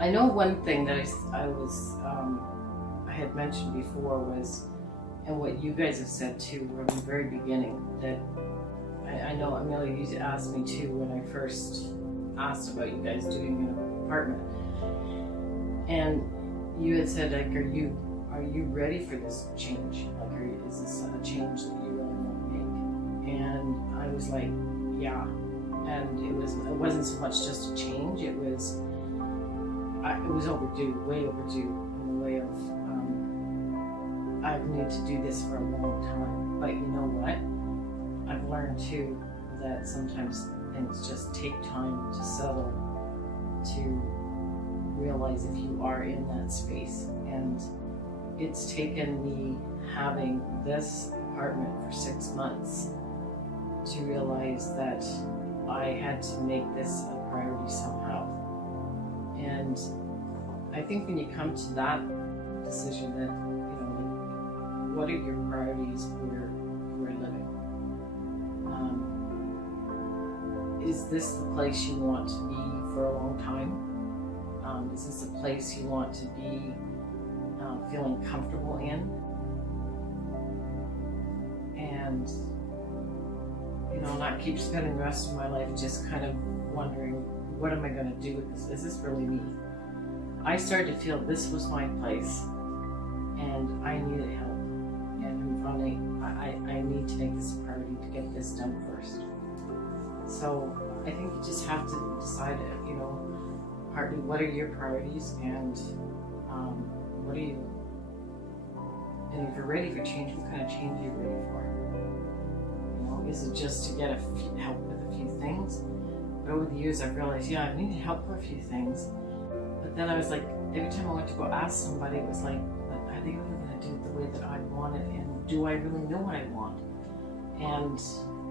I know one thing that I had mentioned before was, and what you guys have said too from the very beginning, that I know Amelia, you asked me too when I first asked about you guys doing an apartment, and you had said, like, are you ready for this change? Like, is this a change that you really want to make? And I was like, yeah. And it wasn't so much just a change. It was overdue, way overdue, in the way of I've needed to do this for a long time. But you know what? I've learned too that sometimes things just take time to settle, to realize if you are in that space. And it's taken me having this apartment for 6 months to realize that I had to make this a priority somehow. And I think when you come to that decision that, what are your priorities where you're living? Is this the place you want to be for a long time? Is this a place you want to be feeling comfortable in? And not keep spending the rest of my life just kind of wondering, what am I going to do with this? Is this really me? I started to feel this was my place and I needed help. And finally, I need to make this a priority to get this done first. So I think you just have to decide, partly what are your priorities and what are you, and if you're ready for change, what kind of change are you ready for? Is it just to get help with a few things? But over the years I've realized, I needed help for a few things. But then I was like, every time I went to go ask somebody, it was like, are they really going to do it the way that I want it? And do I really know what I want? And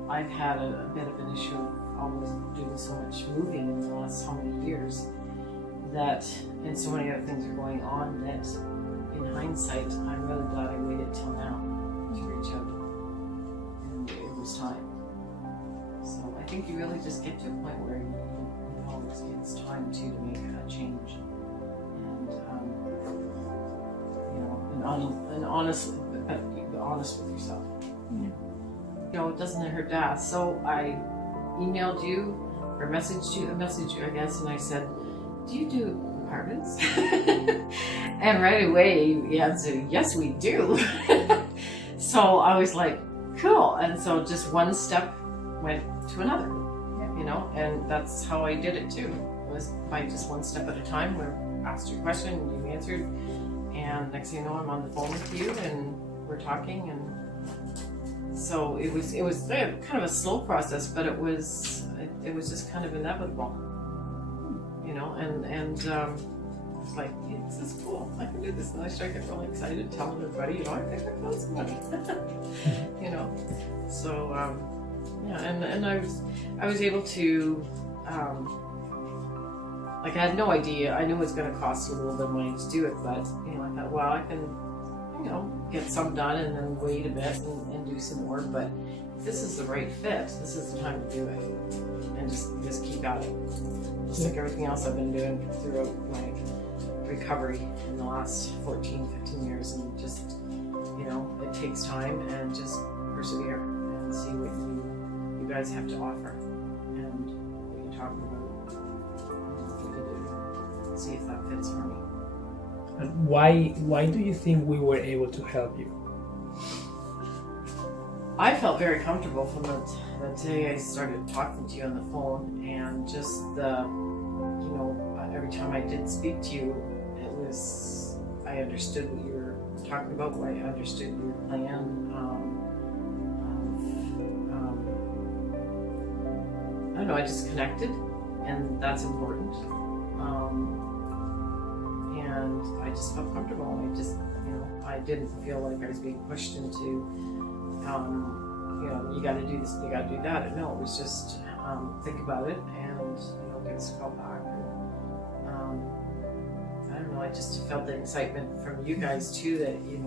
I've had a bit of an issue of always doing so much moving in the last so many years that, and so many other things are going on that in hindsight, I'm really glad I waited till now to reach out. And it was time. So I think you really just get to a point where it's time to make a change. And honest with yourself. Yeah. It doesn't hurt to ask. So I emailed you or messaged you, I guess, and I said, do you do apartments? And right away you answered, yes, we do. So I was like, cool. And so just one step went to another, and that's how I did it too, was by just one step at a time. We asked you a question and you answered, and next thing you know, I'm on the phone with you and we're talking. And so it was kind of a slow process, but it was just kind of inevitable, and it's like, this is cool, I can do this. And I started getting really excited, telling everybody, I think I found somebody. So and I was able to I had no idea. I knew it was going to cost a little bit of money to do it, but I thought, well, I can get some done and then wait a bit and do some more. But if this is the right fit, this is the time to do it, and just keep at it. Just like everything else I've been doing throughout my recovery in the last 14, 15 years, and just it takes time, and just persevere and see what you guys have to offer and what you're talking about. See if that fits for me. And why do you think we were able to help you? I felt very comfortable from the day I started talking to you on the phone, and just every time I did speak to you, I understood what you were talking about. I understood your plan. I don't know, I just connected, and that's important. And I just felt comfortable. I didn't feel like I was being pushed into, you got to do this, you got to do that. No, it was just think about it and give us a call back. And, I don't know. I just felt the excitement from you guys too. That you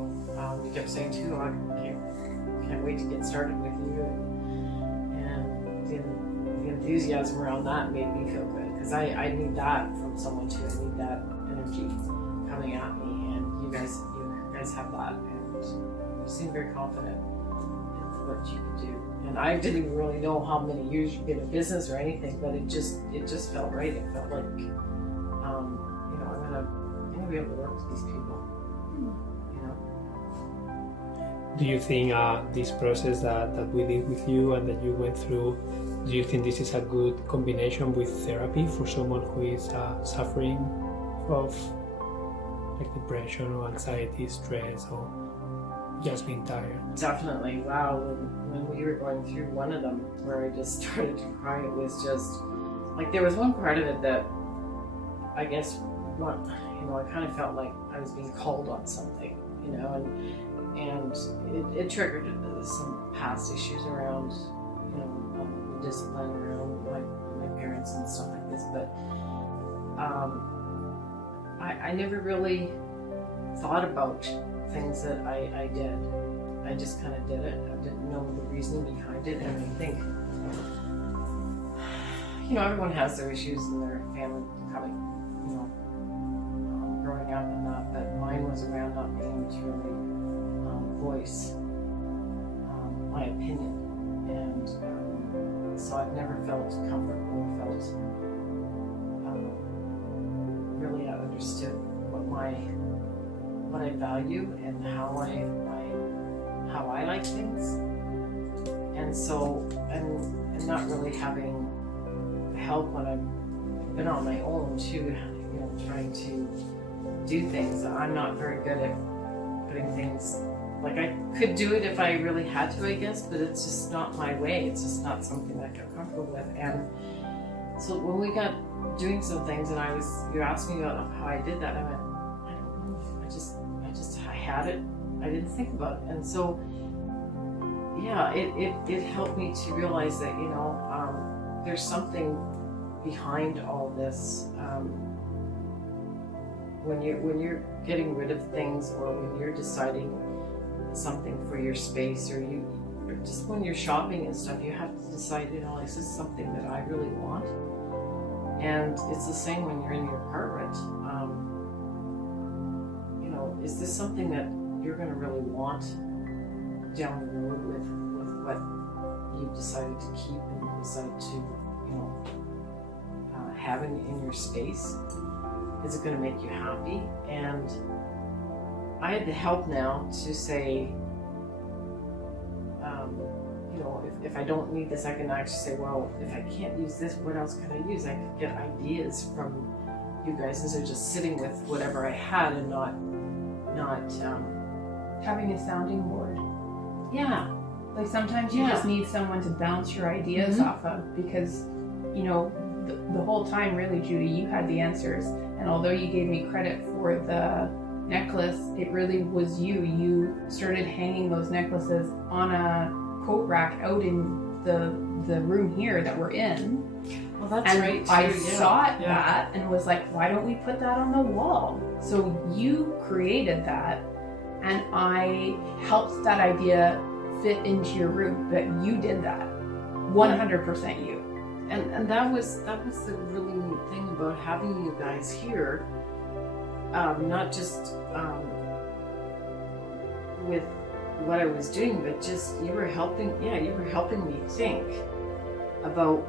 kept saying too, I can't wait to get started with you. And the enthusiasm around that made me feel good. because I need that from someone too. I need that energy coming at me, and you guys have that, and you seem very confident in what you can do. And I didn't even really know how many years you've been in business or anything, but it just felt right. It felt like, I'm gonna be able to work with these people. Do you think this process that we did with you and that you went through, do you think this is a good combination with therapy for someone who is suffering of like depression or anxiety, stress, or just being tired? Definitely. Wow. When we were going through one of them where I just started to cry, it was just like there was one part of it that I guess I kind of felt like I was being called on something, and it triggered some past issues around, the discipline around my parents and stuff like this. But I never really thought about things that I did. I just kind of did it. I didn't know the reasoning behind it, and I think, everyone has their issues in their family coming, growing up and that, but mine was around not being able to really voice my opinion, and so I've never felt comfortable or felt really understood what I value and how I like things, and so and not really having help when I've been on my own too, trying to do things. I'm not very good at putting things, like I could do it if I really had to, I guess, but it's just not my way. It's just not something that I feel comfortable with. And so when we got doing some things and you asked me about how I did that, I went, I don't know. I had it. I didn't think about it. And so, yeah, it helped me to realize that, there's something behind all this. When you're getting rid of things, or when you're deciding something for your space, or just when you're shopping and stuff, you have to decide, is this something that I really want? And it's the same when you're in your apartment. Is this something that you're going to really want down the road with what you've decided to keep and you decide to, have in your space? Is it going to make you happy? And I had the help now to say, if I don't need this, I can actually say, well, if I can't use this, what else can I use? I could get ideas from you guys instead of just sitting with whatever I had and not having a sounding board. Yeah. Like sometimes you just need someone to bounce your ideas off of, because, the whole time, really, Judy, you had the answers. And although you gave me credit for the necklace, it really was you. You started hanging those necklaces on a coat rack out in the room here that we're in. Well, that's and right. Too. I saw that and was like, why don't we put that on the wall? So you created that, and I helped that idea fit into your room. But you did that, 100% you. And that was the really neat thing about having you guys here, not just with what I was doing, but just you were helping me think about.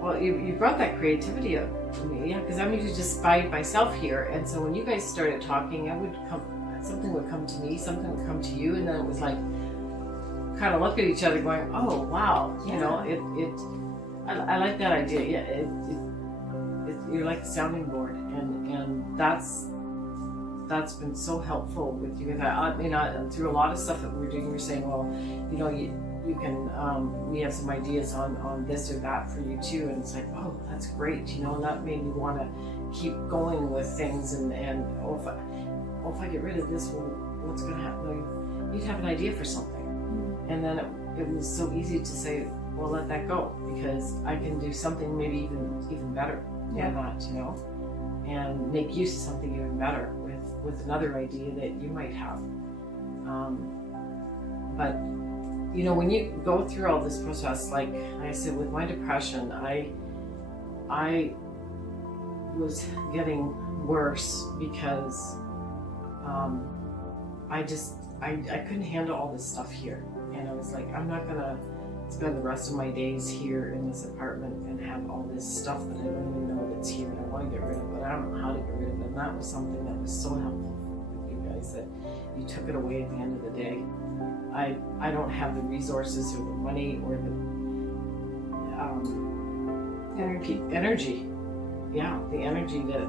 Well, you brought that creativity up to me, because I'm usually just by myself here, and so when you guys started talking, something would come to me, something would come to you, and then it was like, kind of look at each other going, oh wow, I like that idea. Yeah, you're like a sounding board, and that's been so helpful with you. And through a lot of stuff that we're doing, you're saying, well, you can, we have some ideas on this or that for you too, and it's like, oh, that's great, and that made me want to keep going with things, and if I get rid of this, well, what's going to happen? You'd have an idea for something. And then it was so easy to say, well, let that go, because I can do something maybe even better than that, and make use of something even better with another idea that you might have. But when you go through all this process, like I said, with my depression, I I was getting worse because I couldn't handle all this stuff here. And I was like, I'm not gonna spend the rest of my days here in this apartment and have all this stuff that I don't even know that's here and I want to get rid of, but I don't know how to get rid of it. And that was something that was so helpful with you guys, that you took it away at the end of the day. I don't have the resources or the money or the energy. Yeah, the energy to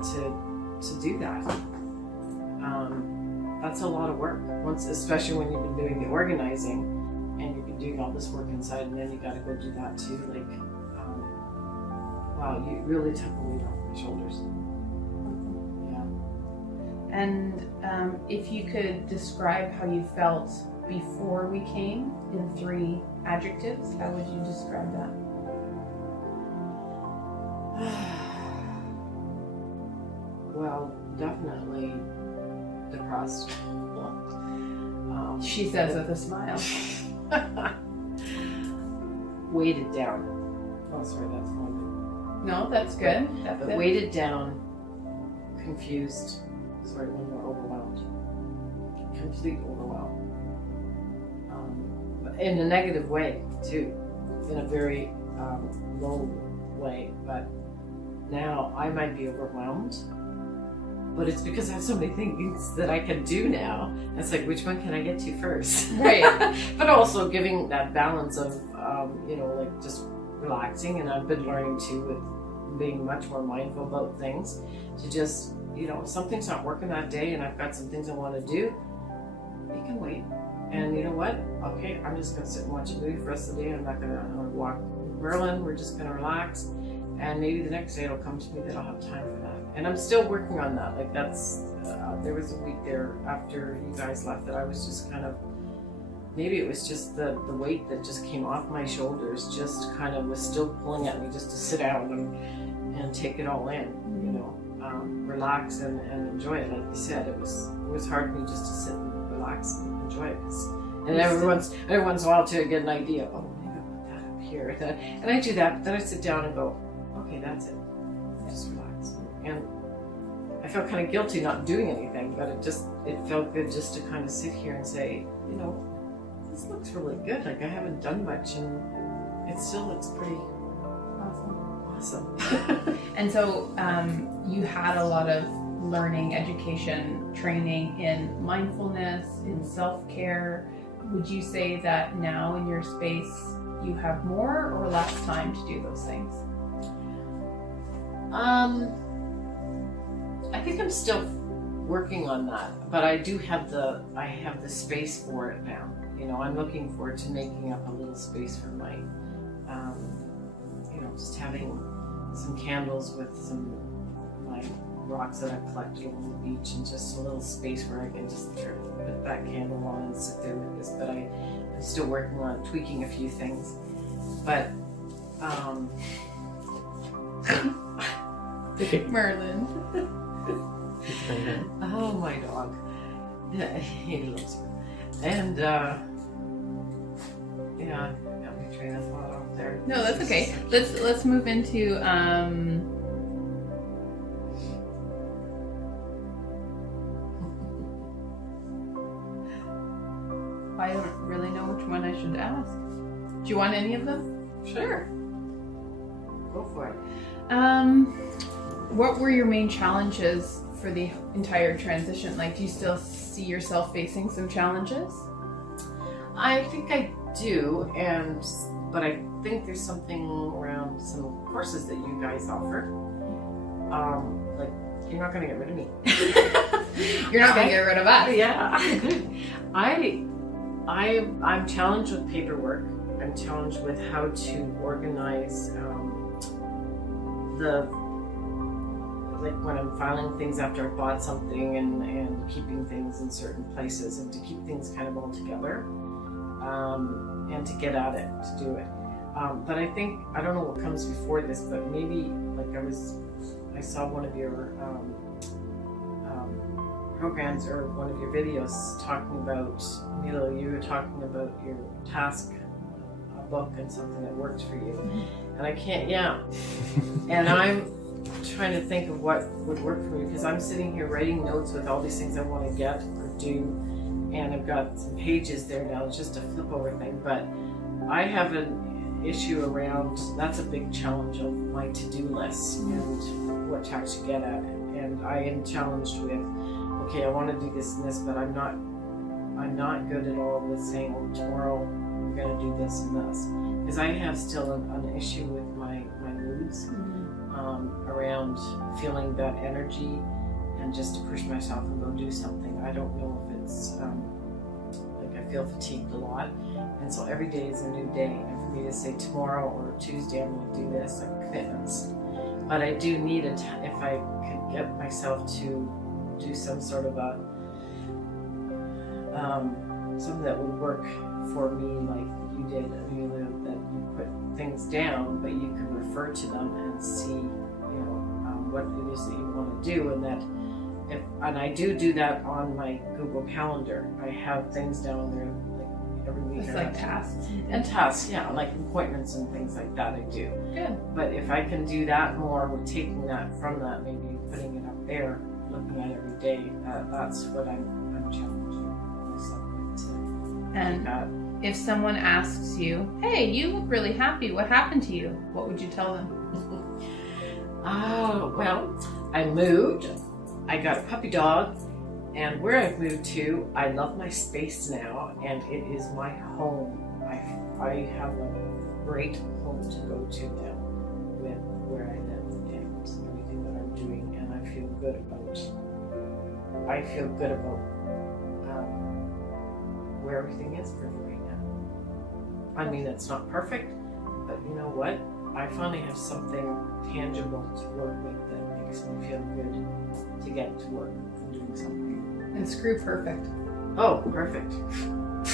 do that. That's a lot of work. Especially when you've been doing the organizing and you've been doing all this work inside, and then you got to go do that too. Like, wow, you really took the weight off my shoulders. Yeah. And if you could describe how you felt before we came in 3 adjectives, how would you describe that? Well, definitely depressed. She says with a smile. Weighted down. Oh, sorry, that's one. No, that's good. But weighted down, confused. Sorry, when we're overwhelmed. Complete overwhelm. In a negative way, too. In a very low way. But now I might be overwhelmed. But it's because I have so many things that I can do now. It's like, which one can I get to first? Right. But also giving that balance of, like just relaxing. And I've been learning too with being much more mindful about things. To just, if something's not working that day and I've got some things I want to do, it can wait. And you know what? Okay, I'm just going to sit and watch a movie for the rest of the day. I'm not going to walk with Merlin. We're just going to relax. And maybe the next day it'll come to me that I'll have time for that. And I'm still working on that. Like that's, there was a week there after you guys left that I was just kind of, maybe it was just the weight that just came off my shoulders, just kind of was still pulling at me just to sit down and take it all in, relax and enjoy it. Like you said, it was hard for me just to sit and relax and enjoy it. And every once in a while too, I get an idea, oh, maybe I'll put that up here. And I do that, but then I sit down and go, okay, that's it. Just relax. And I felt kind of guilty not doing anything, but it felt good just to kind of sit here and say, this looks really good. Like I haven't done much and it still looks pretty awesome. And so you had a lot of learning, education, training in mindfulness, in self-care. Would you say that now in your space you have more or less time to do those things? I think I'm still working on that, but I do have the space for it now. I'm looking forward to making up a little space for my, just having some candles with some my rocks that I've collected along the beach, and just a little space where I can just put that candle on and sit there with this. But I'm still working on tweaking a few things, but Merlin. Oh, my dog. He loves me. And yeah, got my train of thought off there. No, that's okay. Let's move into I don't really know which one I should ask. Do you want any of them? Sure. Go for it. What were your main challenges for the entire transition? Like, do you still see yourself facing some challenges? I think I do, but I think there's something around some courses that you guys offer. Like, you're not going to get rid of me. You're not going to get rid of us. Yeah. I'm challenged with paperwork. I'm challenged with how to organize like when I'm filing things after I bought something and keeping things in certain places, and to keep things kind of all together, and to get at it, to do it. But I think, I don't know what comes before this, but maybe like I saw one of your programs or one of your videos talking about, you were talking about your task book and something that worked for you. And And I can't, and I'm trying to think of what would work for me, because I'm sitting here writing notes with all these things I want to get or do, and I've got some pages there now. It's just a flip over thing, but I have an issue around, that's a big challenge of my to-do lists and what to actually get at it. And I am challenged with, okay, I want to do this and this, but I'm not good at all with saying, oh, tomorrow we're going to do this and this, because I have still an issue with my moods around feeling that energy and just to push myself and go do something. I don't know if it's like I feel fatigued a lot, and so every day is a new day, and for me to say tomorrow or Tuesday I'm going to do this, like commitments. But I do need it if I could get myself to do some sort of a something that would work for me, like you did, Amelia, that you put things down, but you can refer to them and see, what it is that you want to do, and that and I do that on my Google Calendar. I have things down there like every week. It's like tasks. And tasks, like appointments and things like that I do. Good. But if I can do that more with taking that from that, maybe putting it up there, looking at it every day, that's what I'm challenging myself with. And if someone asks you, hey, you look really happy, what happened to you? What would you tell them? Oh, well, I moved. I got a puppy dog, and where I've moved to, I love my space now, and it is my home. I have a great home to go to now with where I live and everything that I'm doing, and I feel good about where everything is for me right now. I mean, it's not perfect, but you know what? I finally have something tangible to work with that makes me feel good to get to work and doing something. And screw perfect. Oh, perfect.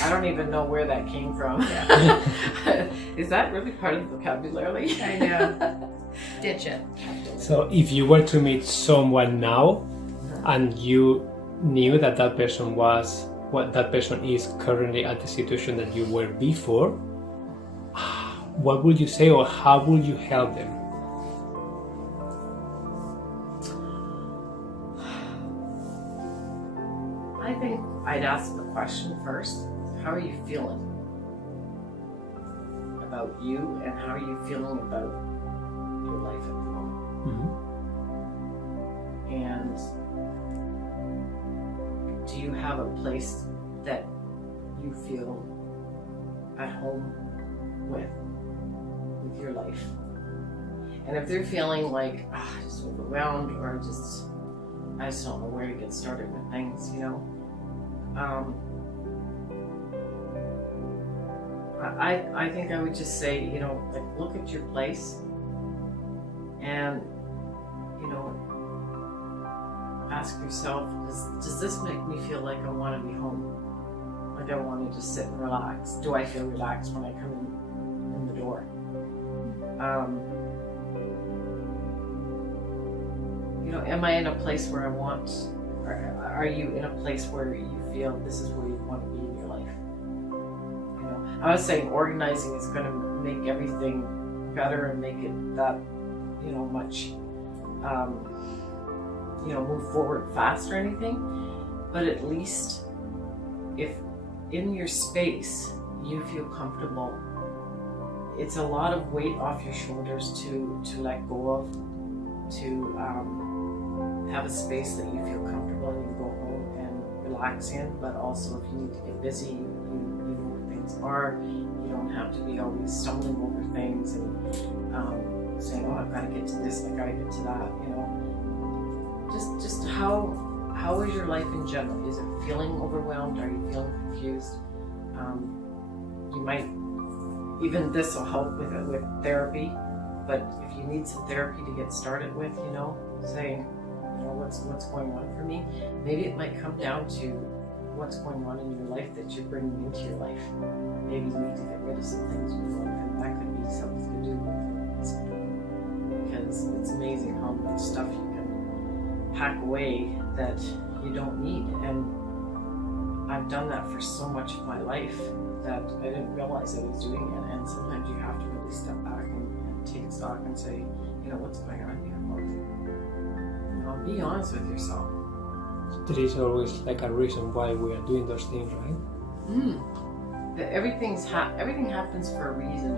I don't even know where that came from. Yeah. Is that really part of the vocabulary? I know. Ditch it. So if you were to meet someone now and you knew that that person was what that person is currently at the situation that you were before, what would you say, or how would you help them? I think I'd ask the question first, how are you feeling about you, and how are you feeling about your life at the moment? And do you have a place that you feel at home with your life? And if they're feeling like just overwhelmed, or I just don't know where to get started with things, I think I would just say, like, look at your place and ask yourself, does this make me feel like I want to be home? Like I want to just sit and relax? Do I feel relaxed when I come in the door? Am I in a place where I want, or are you in a place where you feel this is where you want to be in your life? I was saying organizing is going to make everything better and make it that, much, move forward fast or anything. But at least if in your space you feel comfortable, it's a lot of weight off your shoulders to let go of, to have a space that you feel comfortable and you go home and relax in. But also, if you need to get busy, you know where things are. You don't have to be always stumbling over things and saying, oh, I've got to get to this, I've got to get to that. Just how is your life in general? Is it feeling overwhelmed? Are you feeling confused? You might, even this will help with therapy, but if you need some therapy to get started with, saying, what's going on for me, maybe it might come down to what's going on in your life that you're bringing into your life. Maybe you need to get rid of some things in your life, and that could be something to do with this, because it's amazing how much stuff you can pack away that you don't need. And I've done that for so much of my life that I didn't realize I was doing it. And sometimes you have to really step back and take stock and say, you know, what's going on here? You know, be honest with yourself. There is always like a reason why we are doing those things, right? Everything happens for a reason,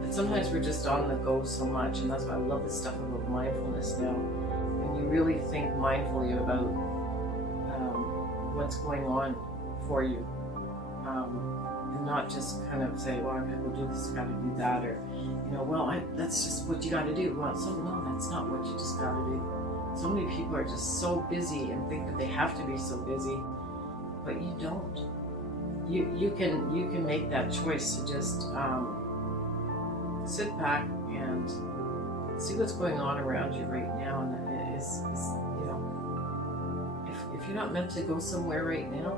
but sometimes we're just on the go so much, and that's why I love this stuff about mindfulness now. When you really think mindfully about what's going on for you, and not just kind of say, well, I'm gonna go do this, I gotta do that, or, you know, well, that's just what you gotta do. Well, no, that's not what you just gotta do. So many people are just so busy and think that they have to be so busy, but you don't. You can make that choice to just sit back and see what's going on around you right now, and is you know, if you're not meant to go somewhere right now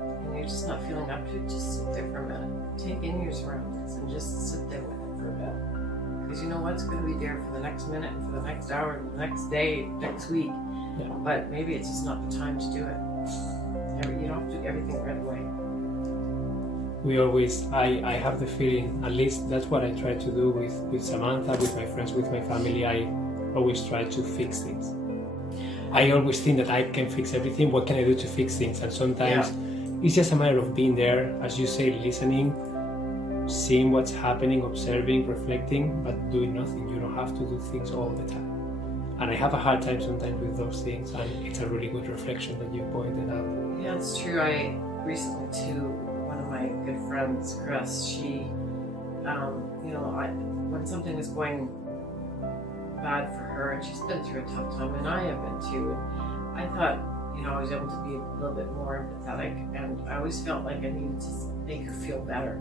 and you're just not feeling up to it, just sit there for a minute, take in your surroundings and just sit there with it for a bit, because you know what's going to be there for the next minute and for the next hour and the next day, next week. Yeah. But maybe it's just not the time to do it. You don't have to do everything right away. We always, I have the feeling, at least that's what I try to do with Samantha, with my friends, with my family. I always try to fix things. I always think that I can fix everything. What can I do to fix things? And sometimes it's just a matter of being there, as you say, listening, seeing what's happening, observing, reflecting, but doing nothing. You don't have to do things all the time. And I have a hard time sometimes with those things, and it's a really good reflection that you pointed out. Yeah, it's true. I recently too, one of my good friends, Chris, she, you know, when something is going bad for her, and she's been through a tough time, and I have been too, I thought, you know, I was able to be a little bit more empathetic, and I always felt like I needed to make her feel better.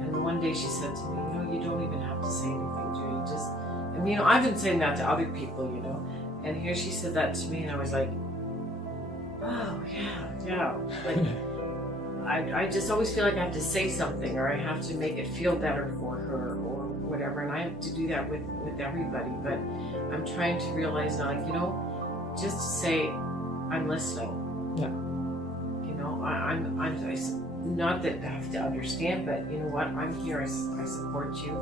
And one day she said to me, you know, you don't even have to say anything, Judie, just, and you know, I've been saying that to other people, you know, and here she said that to me, and I was like, oh, yeah, like, I just always feel like I have to say something, or I have to make it feel better for her, or whatever, and I have to do that with everybody, but I'm trying to realize now, like, you know, just to say, I'm listening. Yeah. You know, I'm not that I have to understand, but you know what, I'm here, I support you.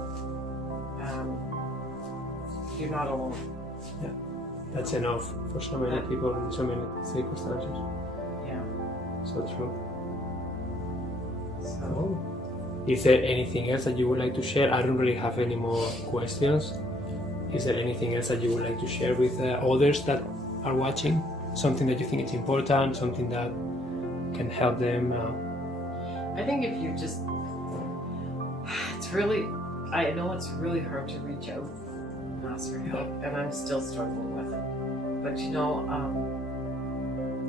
You're not alone. Yeah, that's enough for so many people in so many circumstances. Yeah. So true. So, is there anything else that you would like to share? I don't really have any more questions. Is there anything else that you would like to share with others that are watching? Something that you think is important, something that can help them? I think if you just, it's really, I know it's really hard to reach out and ask for help, and I'm still struggling with it. But you know,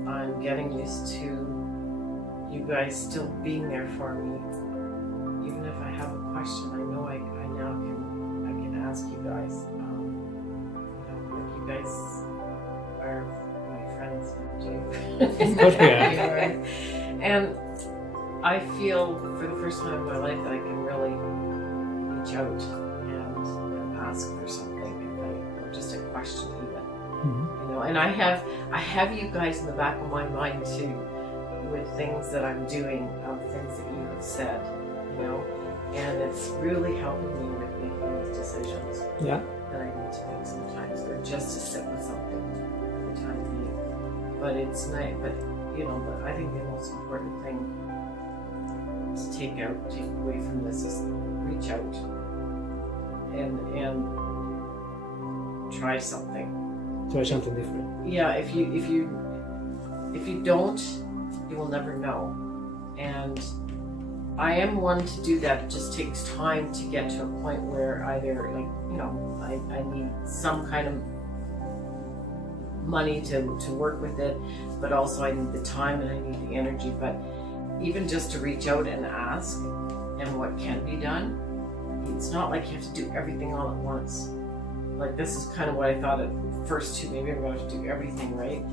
I'm getting used to you guys still being there for me. Even if I have a question, I know I now can ask you guys. You know, like you guys are my friends too. Of course we are. And I feel for the first time in my life that I can really reach out and ask for something, or just a question even. Mm-hmm. You know, and I have you guys in the back of my mind too, with things that I'm doing, things that you have said, you know, and it's really helping me with making these decisions. Yeah. That I need to make sometimes, or just to sit with something for the time being. But it's nice. But you know, but I think the most important thing to take away from this is reach out and try something. Try something different. Yeah, if you don't, you will never know. And I am one to do that. It just takes time to get to a point where either, like, you know, I need some kind of money to work with it, but also I need the time and I need the energy. But even just to reach out and ask and what can be done, it's not like you have to do everything all at once. Like, this is kind of what I thought at first too. Maybe I'm going to have to do everything, right?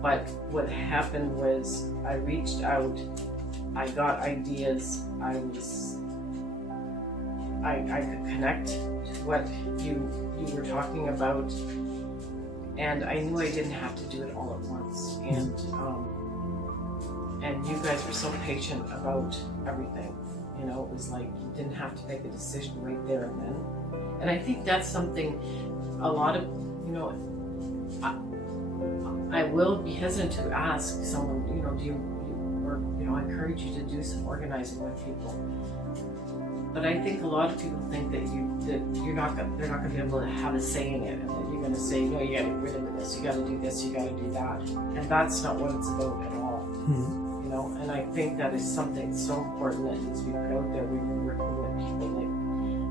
But what happened was I reached out, I got ideas, I could connect to what you were talking about, and I knew I didn't have to do it all at once. And you guys were so patient about everything. You know, it was like you didn't have to make a decision right there and then. And I think that's something a lot of, you know, I will be hesitant to ask someone, you know, or, you know, I encourage you to do some organizing with people. But I think a lot of people think that they're not going to be able to have a say in it, and that you're going to say, no, you got to get rid of this, you got to do this, you got to do that, and that's not what it's about at all. Mm-hmm. You know, and I think that is something so important that needs to be put out there when you're working with people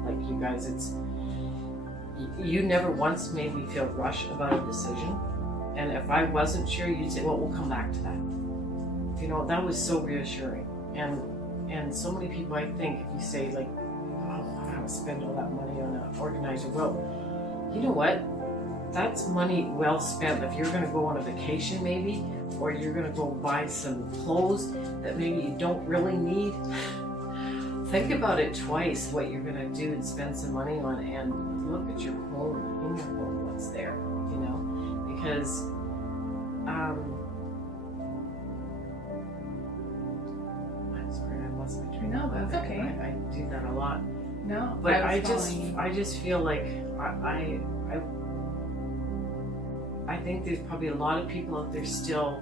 like you guys. You never once made me feel rushed about a decision, and if I wasn't sure, you'd say, well, we'll come back to that. You know, that was so reassuring. And so many people, I think, if you say, like, oh, I don't spend all that money on an organizer. Well, you know what? That's money well spent. If you're going to go on a vacation, maybe, or you're going to go buy some clothes that maybe you don't really need, think about it twice what you're going to do and spend some money on, and look at your home, in your home, what's there, you know? Because, No, that's okay. I do that a lot. No, but I just feel like I think there's probably a lot of people out there still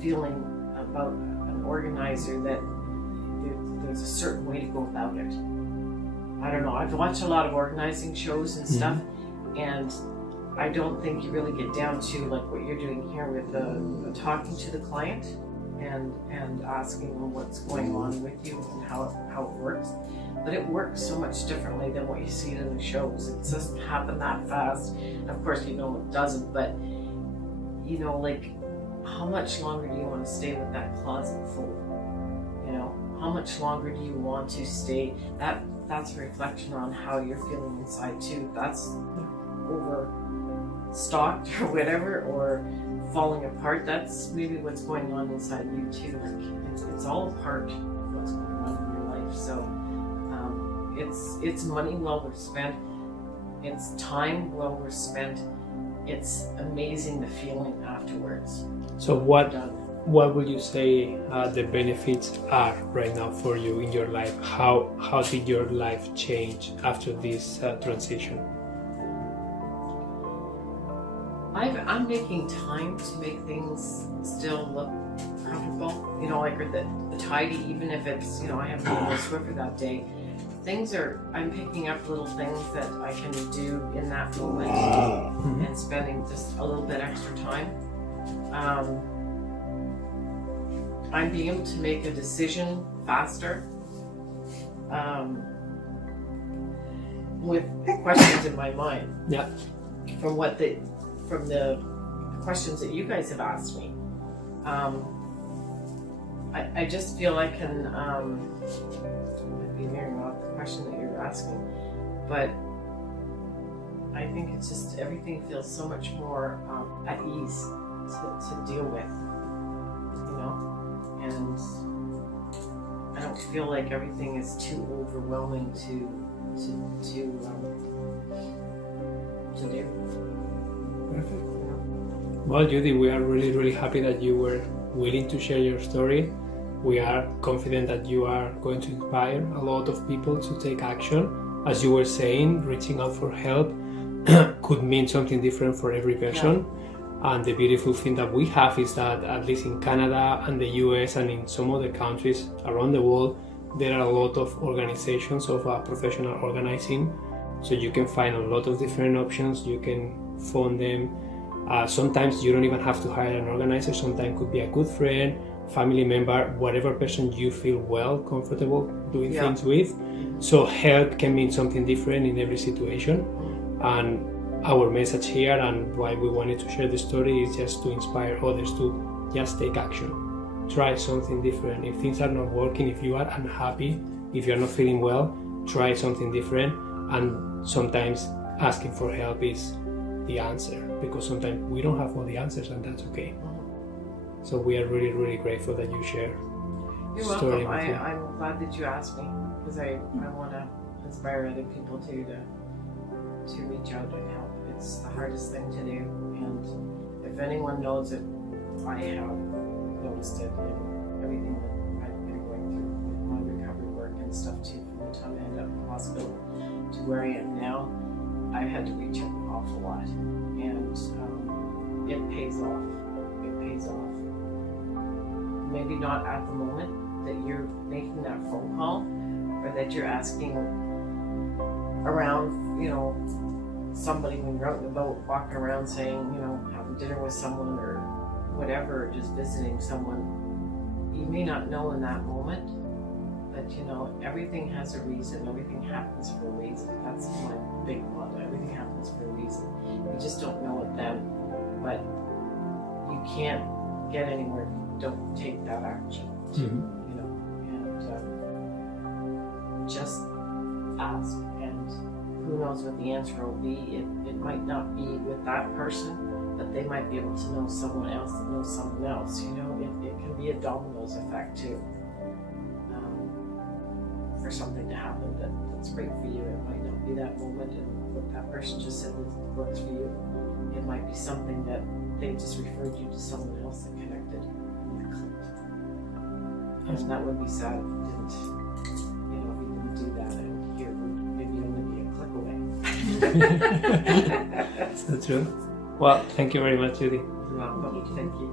feeling about an organizer that there's a certain way to go about it. I don't know. I've watched a lot of organizing shows and stuff, and I don't think you really get down to like what you're doing here with the talking to the client and asking them what's going on with you and how it works. But it works so much differently than what you see in the shows. It doesn't happen that fast. And of course, you know it doesn't, but you know, like, how much longer do you want to stay with that closet full? You know, how much longer do you want to stay? That's a reflection on how you're feeling inside too. If that's overstocked or whatever, or falling apart, that's maybe what's going on inside you too. Like, it's all a part of what's going on in your life. So it's money well worth spent. It's time well worth spent. It's amazing the feeling afterwards. So what would you say the benefits are right now for you in your life? How did your life change after this transition? I'm making time to make things still look comfortable. You know, like the tidy, even if it's, you know, I haven't been a Swiffer that day. I'm picking up little things that I can do in that moment and spending just a little bit extra time. I'm being able to make a decision faster with questions in my mind. Yeah. From the questions that you guys have asked me. I just feel I can, I might be veering off the question that you're asking, but I think it's just, everything feels so much more at ease to deal with, you know, and I don't feel like everything is too overwhelming to do. Perfect. Well, Judie, we are really, really happy that you were willing to share your story. We are confident that you are going to inspire a lot of people to take action. As you were saying, reaching out for help could mean something different for every person. Yeah. And the beautiful thing that we have is that, at least in Canada and the US and in some other countries around the world, there are a lot of organizations of professional organizing. So you can find a lot of different options. You can phone them. Sometimes you don't even have to hire an organizer. Sometimes it could be a good friend, family member, whatever person you feel comfortable doing things with. So help can mean something different in every situation. And our message here and why we wanted to share the story is just to inspire others to just take action. Try something different. If things are not working, if you are unhappy, if you're not feeling well, try something different. And sometimes asking for help is the answer, because sometimes we don't have all the answers, and that's okay. So we are really, really grateful that you share. You're welcome. I'm glad that you asked me, because I want to inspire other people too to reach out and help. It's the hardest thing to do, and if anyone knows it, I have noticed it in everything that I've been going through with my recovery work and stuff too, from the time I ended up in the hospital to where I am now. I've had to reach out an awful lot, and it pays off. It pays off. Maybe not at the moment that you're making that phone call, or that you're asking around, you know, somebody when you're out and about walking around saying, you know, having dinner with someone or whatever, just visiting someone. You may not know in that moment, but you know, everything has a reason. Everything happens for a reason. That's my big motto. Everything happens for a reason. You just don't know it then, but you can't get anywhere if you don't take that action. You know, and just ask, and who knows what the answer will be. It might not be with that person, but they might be able to know someone else that knows someone else. You know, it can be a dominoes effect too. For something to happen that's great for you, it might not be that moment, and what that person just said works for you. It might be something that they just referred you to someone else that connected and it clicked. And that would be sad if you didn't, you know, if you didn't do that, and here would maybe only be a click away. So true. Well, thank you very much, Judie. You're welcome. Thank you.